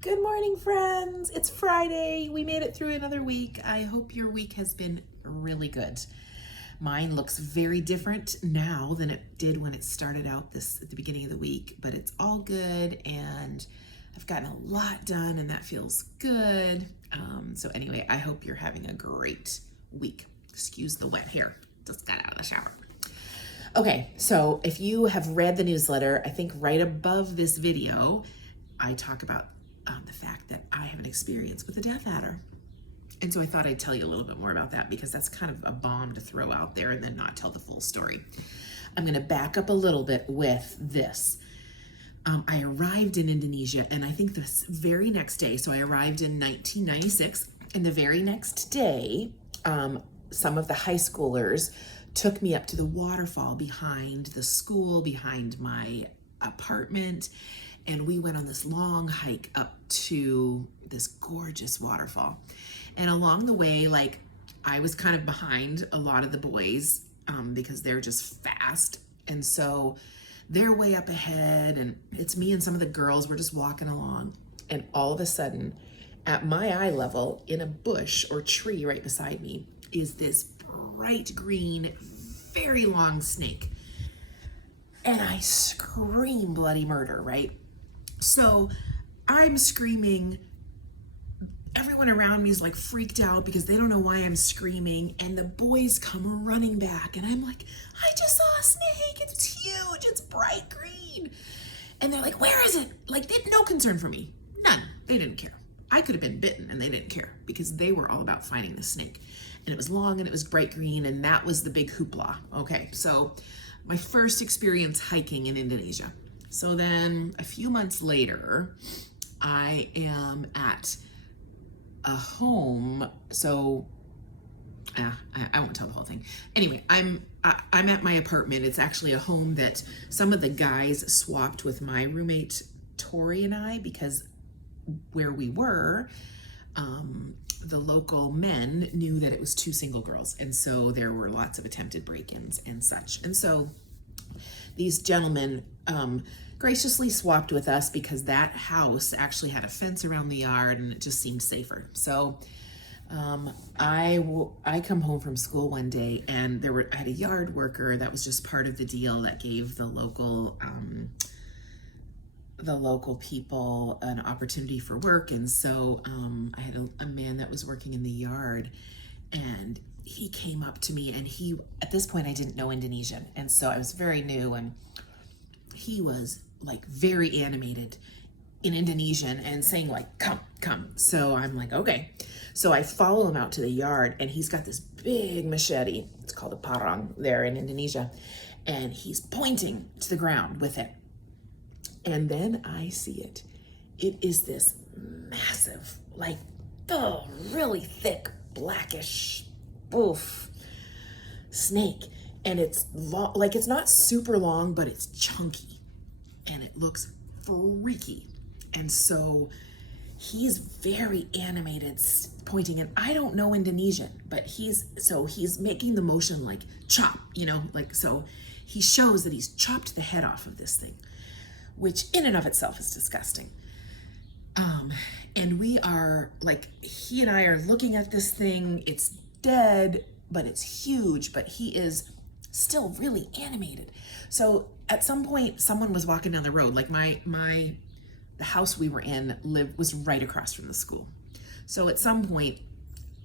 Good morning, friends. It's Friday. We made it through another week. I hope your week has been really good. Mine looks very different now than it did when it started out this at the beginning of the week, but it's all good and I've gotten a lot done and that feels good. So anyway, I hope you're having a great week. Excuse the wet hair. Just got out of the shower. Okay, so if you have read the newsletter, I think right above this video, I talk about the fact that I have an experience with a Death Adder. And so I thought I'd tell you a little bit more about that because that's kind of a bomb to throw out there and then not tell the full story. I'm gonna back up a little bit with this. I arrived in Indonesia and I think the very next day, so I arrived in 1996, and the very next day, some of the high schoolers took me up to the waterfall behind the school, behind my apartment, and we went on this long hike up to this gorgeous waterfall. And along the way, like, I was kind of behind a lot of the boys because they're just fast. And so they're way up ahead, and it's me and some of the girls. We're just walking along. And all of a sudden, at my eye level, in a bush or tree right beside me, is this bright green, very long snake. And I scream bloody murder, right? So I'm screaming. Everyone around me is like freaked out because they don't know why I'm screaming. And the boys come running back. And I'm like, I just saw a snake. It's huge. It's bright green. And they're like, where is it? Like, they had no concern for me. None. They didn't care. I could have been bitten and they didn't care because they were all about finding the snake. And it was long and it was bright green. And that was the big hoopla. Okay, so my first experience hiking in Indonesia. So then a few months later, I am at a home. So I won't tell the whole thing. Anyway, I'm at my apartment. It's actually a home that some of the guys swapped with my roommate Tori and I, because where we were, the local men knew that it was two single girls, and so there were lots of attempted break-ins and such. And so these gentlemen graciously swapped with us because that house actually had a fence around the yard and it just seemed safer. So I come home from school one day and I had a yard worker that was just part of the deal that gave the local people an opportunity for work. And so I had a man that was working in the yard, and he came up to me, and at this point I didn't know Indonesian, and so I was very new, and he was like very animated in Indonesian and saying like, come. So I'm like, okay. So I follow him out to the yard, and he's got this big machete. It's called a parang there in Indonesia. And he's pointing to the ground with it. And then I see it. It is this massive, like, really thick, blackish, snake. And it's long, like, it's not super long, but it's chunky. And it looks freaky. And so he's very animated, pointing, and I don't know Indonesian, but he's making the motion like chop, like, so he shows that he's chopped the head off of this thing, which in and of itself is disgusting. And we are like, he and I are looking at this thing. It's dead, but it's huge, but he is still really animated. So at some point, someone was walking down the road. Like the house we were in was right across from the school. So at some point,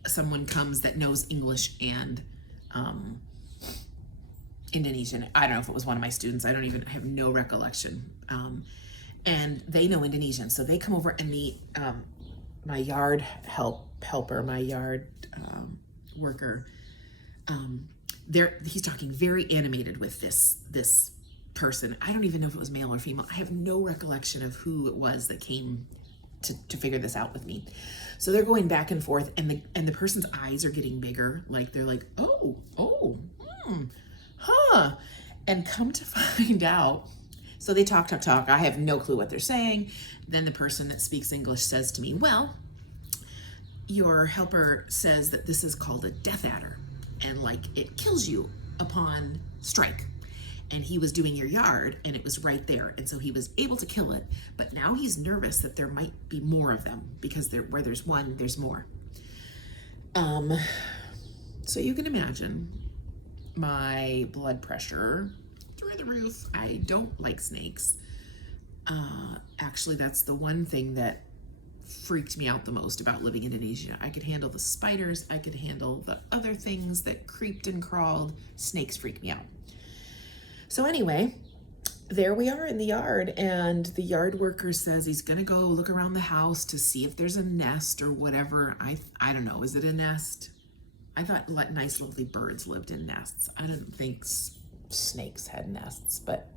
someone comes that knows English and Indonesian. I don't know if it was one of my students. I have no recollection. And they know Indonesian. So they come over, and my yard helper, my yard worker, he's talking very animated with this person. I don't even know if it was male or female. I have no recollection of who it was that came to figure this out with me. So they're going back and forth, and the person's eyes are getting bigger. Like, they're like, and come to find out, so they talk. I have no clue what they're saying. Then the person that speaks English says to me, well, your helper says that this is called a Death Adder, and like, it kills you upon strike. and he was doing your yard and it was right there. And so he was able to kill it. But now he's nervous that there might be more of them because where there's one, there's more. So you can imagine my blood pressure through the roof. I don't like snakes. Actually, that's the one thing that freaked me out the most about living in Indonesia. I could handle the spiders. I could handle the other things that creeped and crawled. Snakes freak me out. So anyway, there we are in the yard, and the yard worker says he's gonna go look around the house to see if there's a nest or whatever. I don't know, is it a nest? I thought nice lovely birds lived in nests. I don't think snakes had nests, but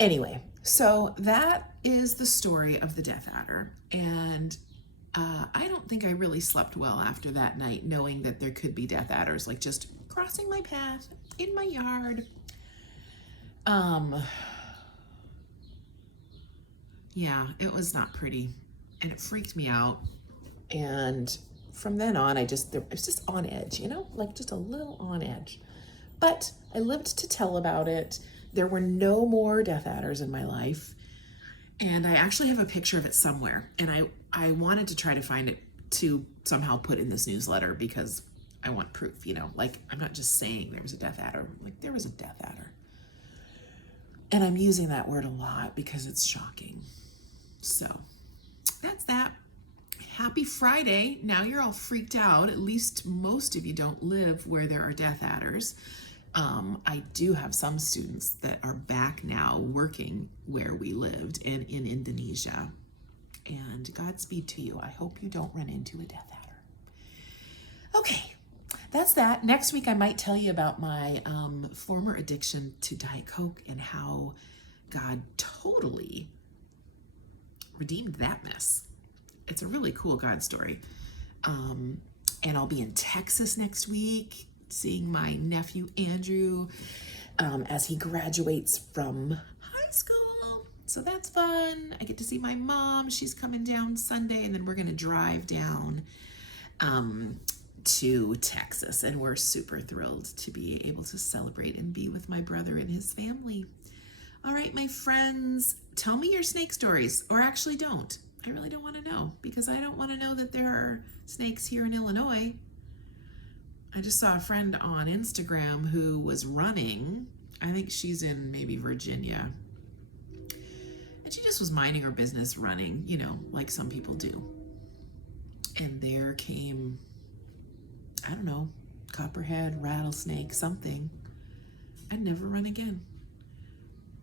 anyway, so that is the story of the Death Adder. And I don't think I really slept well after that night, knowing that there could be Death Adders, like just crossing my path in my yard. Yeah, it was not pretty, and it freaked me out. And from then on, I was just on edge, like just a little on edge. But I lived to tell about it. There were no more Death Adders in my life. And I actually have a picture of it somewhere. And I wanted to try to find it to somehow put in this newsletter because I want proof, like I'm not just saying there was a Death Adder, like there was a Death Adder. And I'm using that word a lot because it's shocking. So that's that. Happy Friday. Now you're all freaked out. At least most of you don't live where there are Death Adders. I do have some students that are back now working where we lived in Indonesia. And Godspeed to you. I hope you don't run into a Death Adder. Okay, that's that. Next week I might tell you about my former addiction to Diet Coke and how God totally redeemed that mess. It's a really cool God story. And I'll be in Texas next week, seeing my nephew Andrew as he graduates from high school. So that's fun. I get to see my mom. She's coming down Sunday, and then we're going to drive down to Texas, and we're super thrilled to be able to celebrate and be with my brother and his family. All right, my friends, tell me your snake stories, or actually don't. I really don't want to know, because I don't want to know that there are snakes here in Illinois. I just saw a friend on Instagram who was running. I think she's in maybe Virginia. And she just was minding her business running, like some people do. And there came, I don't know, copperhead, rattlesnake, something. I'd never run again.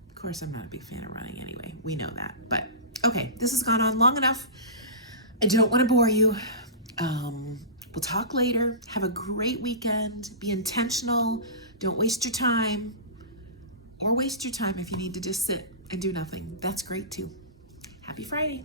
Of course, I'm not a big fan of running anyway. We know that. But okay, this has gone on long enough. I don't want to bore you. We'll talk later. Have a great weekend. Be intentional. Don't waste your time. Or waste your time if you need to just sit and do nothing. That's great too. Happy Friday.